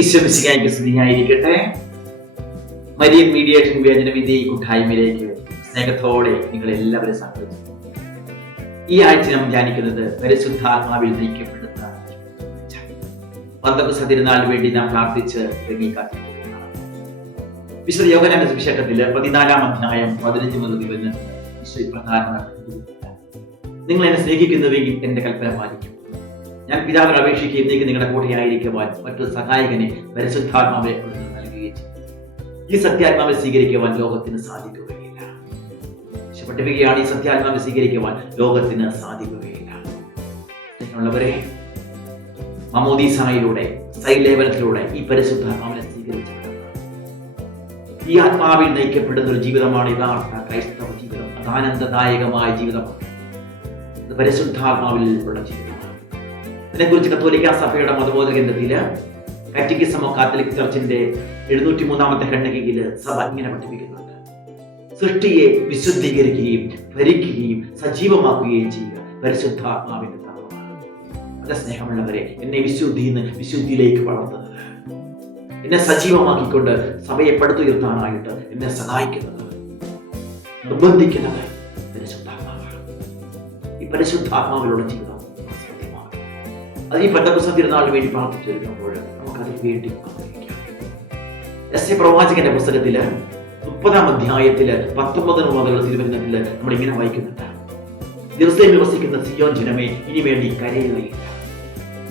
ഈശ്വരസികായിക്ക് സ്തുതിയായിരിക്കട്ടെ. Marian mediation വിവേചനവിധി കൂട്ടായ്മയിലേക്ക് സ്നേഹത്തോടെ നിങ്ങൾ എല്ലാവരും സ്വാഗതം. ഈ ആഴ്ച നാം ധ്യാനിക്കുന്നത് പരിശുദ്ധാത്മാവിൽ നയിക്കപ്പെടുന്ന പന്തക്കുസ്ത തിരുനാളിന് വേണ്ടി നാം പ്രാർത്ഥിച്ച് ഇറങ്ങിക്കാത്തിരിക്കുകയാണ്. വിശുദ്ധ യോഹന്നാന്റെ സുവിശേഷത്തില് 14-ാം അധ്യായം 15 മുതൽ 20 ഈശോ പ്രകാരം നിങ്ങൾ എന്നെ സ്നേഹിക്കുന്നുവെങ്കിൽ എന്റെ കൽപ്പന പാലിക്കും. ഞാൻ പിതാവിനെ അപേക്ഷിക്കുകയും നിങ്ങൾക്ക് നിങ്ങളുടെ കൂടെയായിരിക്കുവാൻ മറ്റൊരു സഹായകനെ പരിശുദ്ധാത്മാവെ നൽകുകയും ചെയ്യും. ഈ സത്യാത്മാവെ സ്വീകരിക്കുവാൻ ലോകത്തിന് സാധിക്കുകയില്ല. പഠിപ്പിക്കുകയാണ്, ഈ സത്യാത്മാവെ സ്വീകരിക്കുവാൻ ലോകത്തിന് സാധിക്കുകയില്ല. ഉള്ളവരെ മമോദീസായിലൂടെ സൈലേവനത്തിലൂടെ ഈ പരിശുദ്ധാത്മാവിനെ സ്വീകരിച്ചവരാണ്. ഈ ആത്മാവിൽ നയിക്കപ്പെടുന്ന ഒരു ജീവിതമാണ് യഥാർത്ഥ ക്രൈസ്തവ ജീവിതം. അത് ആനന്ദദായകമായ ജീവിതമാണ്. ഇത് പരിശുദ്ധാത്മാവിൽ ഉള്ള ജീവിതമാണ്. ഇതിനെക്കുറിച്ച് കത്തോലിക്ക സഭയുടെ മതബോധ കേന്ദ്രത്തില് കാറ്റക്കിസം ഓഫ് കാത്തലിക് ചർച്ചിന്റെ 703-ാമത്തെ ഖണ്ഡികയില് സഭ ഇങ്ങനെ പഠിപ്പിക്കുന്നുണ്ട്: സൃഷ്ടിയെ വിശുദ്ധീകരിക്കുകയും ഭരിക്കുകയും സജീവമാക്കുകയും ചെയ്യുക പരിശുദ്ധാത്മാവിന്റെ ധർമ്മമാണ്. അതെ സ്നേഹമുള്ളവരെ, എന്നെ വിശുദ്ധിയിലേക്ക് വളർത്തുന്നത്, എന്നെ സജീവമാക്കിക്കൊണ്ട് സഭയെ പടുത്തുയർത്താനായിട്ട് എന്നെ സഹായിക്കുന്നത്, നിർബന്ധിക്കുന്നത് പരിശുദ്ധാത്മാവാണ്. ഈ പരിശുദ്ധാത്മാവിലുള്ള ജീവിതം അത് ഈ പെന്തക്കോസ്ത് തിരുനാളിന് വേണ്ടി പ്രാർത്ഥിച്ചു വരുമ്പോൾ നമുക്ക് അതിന് വേണ്ടി പ്രവാചകന്റെ പുസ്തകത്തില് 30-ാം അധ്യായത്തില് 19 മുതലുള്ള തിരുവചനത്തില് നമ്മൾ ഇങ്ങനെ വായിക്കുന്നുണ്ട്: യെരൂശലേമിൽ വസിക്കുന്ന സിയോൻ ജനമേ, ഇനി വേണ്ടി കരയുകയില്ല.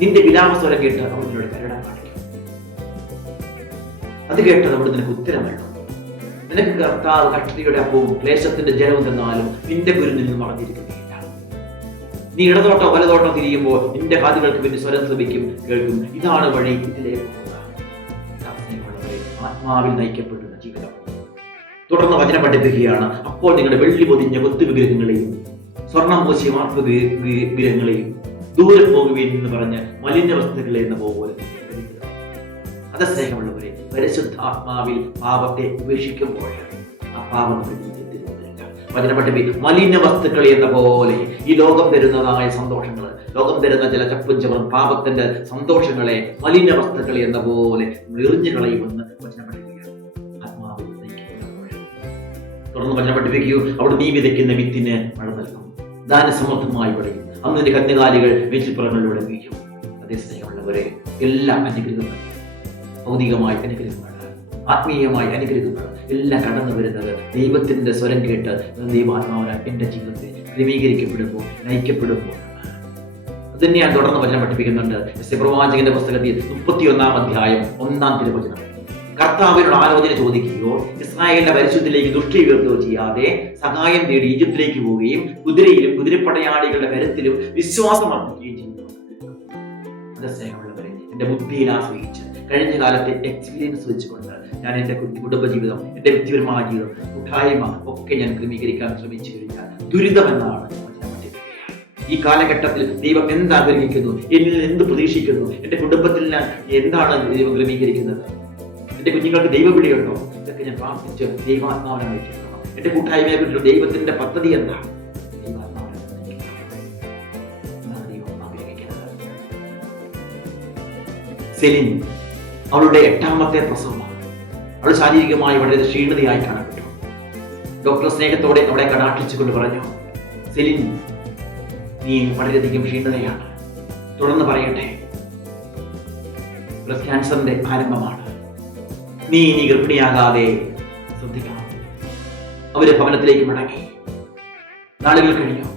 നിന്റെ വിലാപസ്വരം കേട്ട് അവർ നിന്നോട് കരുണ കാണിക്കും. അത് കേട്ട് നമ്മൾ നിനക്ക് ഉത്തരം വേണം. നിനക്ക് കർത്താവ് കഷ്ടതയുടെ അപ്പവും ക്ലേശത്തിന്റെ ജലവും തന്നാലും നിന്റെ ഗുരു നിന്ന് മറഞ്ഞിരിക്കുകയില്ല. നീ ഇടതോട്ടോ വലതോട്ടോ തിരിയുമ്പോൾ നിന്റെ കാതുകൾക്ക് പിന്നെ സ്വരം ശ്രമിക്കും, കേൾക്കും. ഇതാണ് വഴി, ഇതിലേക്ക് പോകുക. ആത്മാവിൽ നയിക്കപ്പെടുന്ന ജീവിതം. തുടർന്ന് വചനം പഠിപ്പിക്കുകയാണ്: അപ്പോൾ നിങ്ങളുടെ വെള്ളി പൊതിഞ്ഞ കൊത്തു വിഗ്രഹങ്ങളെയും സ്വർണം പൂശിയ വാർപ്പ് വിഗ്രഹങ്ങളെയും ദൂരെ പോകുകയും എന്ന് പറഞ്ഞ് മലിന വസ്തുക്കളെ എന്ന പോലെ. അത് സ്നേഹമുള്ളവരെ, പരിശുദ്ധാത്മാവിൽ പാപത്തെ ഉപേക്ഷിക്കുമ്പോൾ ആ പാപം വചനപ്പെട്ടി മലിന വസ്തുക്കൾ എന്ന പോലെ ഈ ലോകം തരുന്നതായ സന്തോഷങ്ങൾ, ലോകം തരുന്ന ചില ചപ്പും ചവറും പാപത്തിന്റെ സന്തോഷങ്ങളെ മലിന വസ്തുക്കൾ എന്ന പോലെ എറിഞ്ഞു കളയുമെന്ന് വചനം പഠിപ്പിക്കുകയാണ്. ആത്മാവിൽ നയിക്കപ്പെടുമ്പോൾ തുടർന്ന് വചനം പഠിപ്പിക്കൂ: അവിടെ നീ വിതയ്ക്കുന്ന വിത്തിന് മഴ നൽകും, ദാനസമൃദ്ധമായി വിളയും, അന്ന് നിന്റെ കന്നുകാലികൾ മേച്ചിപ്പുറങ്ങളിലൂടെ വീഴും. അതേ സ്നേഹമുള്ളവരെ, എല്ലാ അനുഗ്രഹങ്ങളും, ഭൗതികമായ അനുഗ്രഹങ്ങൾ, ആത്മീയമായ അനുഗ്രഹങ്ങൾ എല്ലാം കടന്നു വരുന്നത് ദൈവത്തിന്റെ സ്വരം കേട്ട് ദൈവാത്മാവിനെ എന്റെ ജീവിതത്തെ ക്രമീകരിക്കപ്പെടുമ്പോൾ, നയിക്കപ്പെടുമ്പോൾ. അത് തന്നെയാണ് തുടർന്ന് വചനം പഠിപ്പിക്കുന്നുണ്ട്. പ്രവാചകന്റെ പുസ്തകത്തിൽ 31-ാം അധ്യായം 1-ാം തിരുവചനം: കർത്താവിനോട് ആലോചന ചോദിക്കുകയോ ഇസ്രായേലിന്റെ പരിശുദ്ധിയിലേക്ക് ദുഷ്ടി ഉയർത്തുകയോ ചെയ്യാതെ സഹായം തേടി ഈജിപ്തിലേക്ക് പോവുകയും കുതിരയിലും കുതിരപ്പടയാളികളുടെ കരുത്തിലും വിശ്വാസം അർപ്പിക്കുകയും ചെയ്യുന്നു. അത് സ്നേഹമുള്ളവരെ, എന്റെ ബുദ്ധിയിൽ ആശ്രയിച്ച് കഴിഞ്ഞ കാലത്തെ എക്സ്പീരിയൻസ് വെച്ചുകൊണ്ട് ഞാൻ എൻ്റെ കുടുംബജീവിതം, എൻ്റെ വ്യക്തിപരമായ ജീവിതം, കൂട്ടായ്മ ഒക്കെ ഞാൻ ക്രമീകരിക്കാൻ ശ്രമിച്ചു കഴിഞ്ഞാൽ ദുരിതമെന്നാണ് ഈ കാലഘട്ടത്തിൽ ദൈവം എന്താഗ്രഹിക്കുന്നു, എന്നിൽ എന്ത് പ്രതീക്ഷിക്കുന്നു, എൻ്റെ കുടുംബത്തിൽ ഞാൻ എന്താണ് ദൈവം ക്രമീകരിക്കുന്നത്, എൻ്റെ കുഞ്ഞുങ്ങൾക്ക് ദൈവവിളിയുണ്ടോ, ഇതൊക്കെ ഞാൻ പ്രാർത്ഥിച്ച് ദൈവാത്മാവിനെ നയിക്കണം. എൻ്റെ കൂട്ടായ്മയെ കുറിച്ചുള്ള ദൈവത്തിന്റെ പദ്ധതി എന്താണ്? സെലിൻ അവളുടെ 8ാമത്തെ പ്രസവമാണ്. അവൾ ശാരീരികമായി വളരെ ക്ഷീണിതയായി കാണപ്പെട്ടു. ഡോക്ടർ സ്നേഹത്തോടെ അവളെ കടാക്ഷിച്ചുകൊണ്ട് പറഞ്ഞു: സെലിൻ, നീ വളരെയധികം ക്ഷീണിതയാണ്. തുടർന്ന് പറയട്ടെ, ബ്രസ്റ്റ് ക്യാൻസറിന്റെ ആരംഭമാണ്. നീ ഇനി ഗർഭിണിയാകാതെ ശ്രദ്ധിക്കണം. അവര് ഭവനത്തിലേക്ക് മടങ്ങി. നാളുകൾ കഴിഞ്ഞു.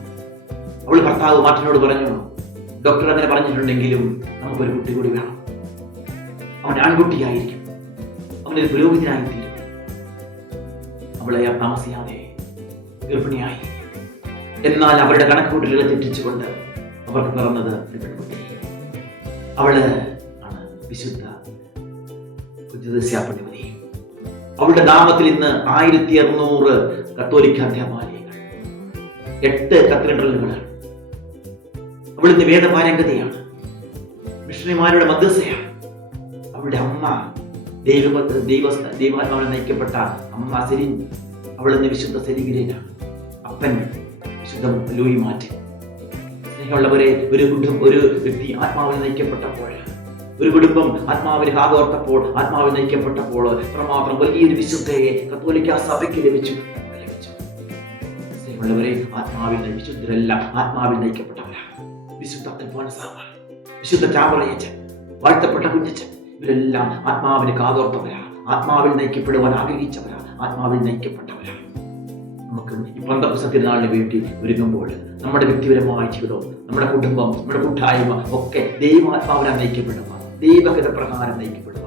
അവൾ ഭർത്താവ് മാർട്ടിനോട് പറഞ്ഞു: ഡോക്ടർ അങ്ങനെ പറഞ്ഞിട്ടുണ്ടെങ്കിലും നമുക്കൊരു കുട്ടി കൂടി വേണം. അവൻ ആൺകുട്ടിയായിരിക്കും, അവനൊരു പുരോഹിതനായിത്തീരും. അവളെ താമസിയാതെ ഗർഭിണിയായി. എന്നാൽ അവരുടെ കണക്കുകൂട്ടലുകളെ തെറ്റിച്ചുകൊണ്ട് അവർക്ക് പിറന്നത് ഒരു പെൺകുട്ടി. അവള് ആണ് വിശുദ്ധ കുഞ്ചദസ്യാപണ്ഡിമതി. അവളുടെ നാമത്തിൽ ഇന്ന് 1600 കത്തോലിക്ക ദേവാലയങ്ങൾ, 8 കത്തീഡ്രലുകളാണ്. അവളിന്ന് വേദപാരംഗതയാണ്, മിഷണറിമാരുടെ മദ്രസയാണ്. അവളുടെ അമ്മ ദൈവാത്മാവിനെ നയിക്കപ്പെട്ട അമ്മ സെലിൻ, അവളിന്ന് വിശുദ്ധ സെലിഗിരേനാണ്. അപ്പൻ വിശുദ്ധ ലൂയി മാറ്റി. സ്നേഹമുള്ളവരെ, ഒരു വ്യക്തി ആത്മാവിനെ നയിക്കപ്പെട്ടപ്പോൾ ഒരു കുടുംബം ആത്മാവിന് കാതോർത്തപ്പോൾ, ആത്മാവിൽ നയിക്കപ്പെട്ടപ്പോൾ അത്രമാത്രം വലിയൊരു വിശുദ്ധയെ കത്തോലിക്ക സഭയ്ക്ക് ലഭിച്ചു. സ്നേഹമുള്ളവരെ, ആത്മാവിൽ വിശുദ്ധരല്ല, ആത്മാവിൽ നയിക്കപ്പെട്ടവരാണ്. വിശുദ്ധ അൽഫോൻസാമ, വിശുദ്ധ ചാവറയച്ചൻ, വാഴ്ത്തപ്പെട്ട കുഞ്ഞച്ചൻ, ഇവരെല്ലാം ആത്മാവിന് കാതോർത്തവരാണ്, ആത്മാവിൽ നയിക്കപ്പെടുവാൻ ആഗ്രഹിച്ചവരാണ്, ആത്മാവിൽ നയിക്കപ്പെട്ടവരാണ്. നമുക്ക് ഈ പന്തക്കുസ്ത തിരുനാളിന് വേണ്ടി ഒരുങ്ങുമ്പോൾ നമ്മുടെ വ്യക്തിപരമായ ജീവിതവും, നമ്മുടെ കുടുംബം, നമ്മുടെ കൂട്ടായ്മ ഒക്കെ ദൈവാത്മാവിനെ നയിക്കപ്പെടുവാൻ, ദൈവഗത പ്രകാരം നയിക്കപ്പെടുവാൻ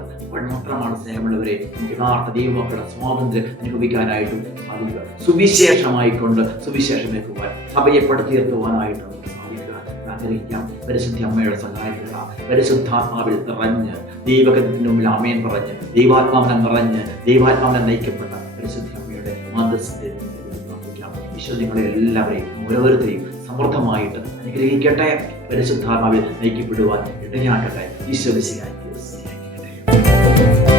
മാത്രമാണ് സ്നേഹമുള്ളവരെ നമുക്ക് യഥാർത്ഥ ദൈവമക്കളുടെ സ്വാതന്ത്ര്യം അനുഭവിക്കാനായിട്ടും സാധിക്കുക. സുവിശേഷമായിക്കൊണ്ട് സുവിശേഷമേക്കുവാൻ, സഭയെ പടുത്തുയർത്തുവാനായിട്ടും സാധിക്കുക. ആഗ്രഹിക്കാം. പരിശുദ്ധ അമ്മയുടെ സഹായിക്കുക. പരിശുദ്ധാത്മാവിൽ നിറഞ്ഞ്, ദൈവഗതത്തിന് മുമ്പിൽ ആമേൻ പറഞ്ഞ്, ദൈവാത്മാവിനെ നിറഞ്ഞ്, ദൈവാത്മാവിനെ നയിക്കപ്പെട്ട പരിശുദ്ധ അമ്മയുടെ മധ്യസ്ഥതയിൽ ഈശോ നിങ്ങളെ എല്ലാവരെയും ഓരോരുത്തരെയും സമൃദ്ധമായിട്ട് അനുഗ്രഹിക്കട്ടെ. പരിശുദ്ധാത്മാവിൽ നയിക്കപ്പെടുവാൻ ഇടയാകട്ടെ. ഈശോ മിശിഹായ്ക്ക് സ്തുതി.